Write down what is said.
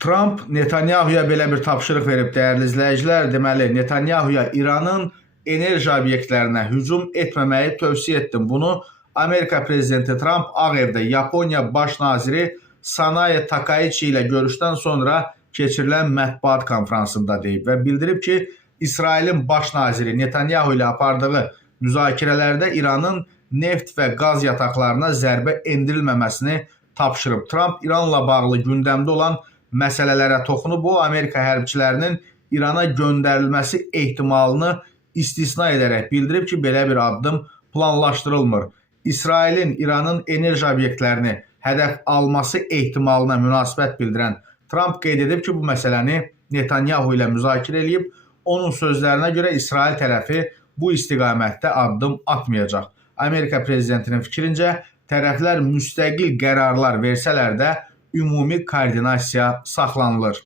Trump Netanyahuya belə bir tapşırıq verib, dəyərli izləyicilər. Deməli, Netanyahuya İranın enerji obyektlərinə hücum etməməyi tövsiyə etdim. Bunu Amerika prezidenti Trump Ağ Evdə Yaponiya baş naziri Sanae Takaichi ilə görüşdən sonra keçirilən mətbuat konfransında deyib və bildirib ki, İsrailin baş naziri Netanyahu ilə apardığı müzakirələrdə İranın neft və qaz yataqlarına zərbə endirilməməsini tapşırıb. Trump İranla bağlı gündəmdə olan məsələlərə toxunub. O, Amerika hərbçilərinin İrana göndərilməsi ehtimalını istisna edərək bildirib ki, belə bir addım planlaşdırılmır. İsrailin İranın enerji obyektlərini hədəf alması ehtimalına münasibət bildirən Trump qeyd edib ki, bu məsələni Netanyahu ilə müzakirə edib. Onun sözlərinə görə İsrail tərəfi bu istiqamətdə addım atmayacaq. Amerika prezidentinin fikrincə, tərəflər müstəqil qərarlar versələr də ümumi koordinasiya saxlanılır.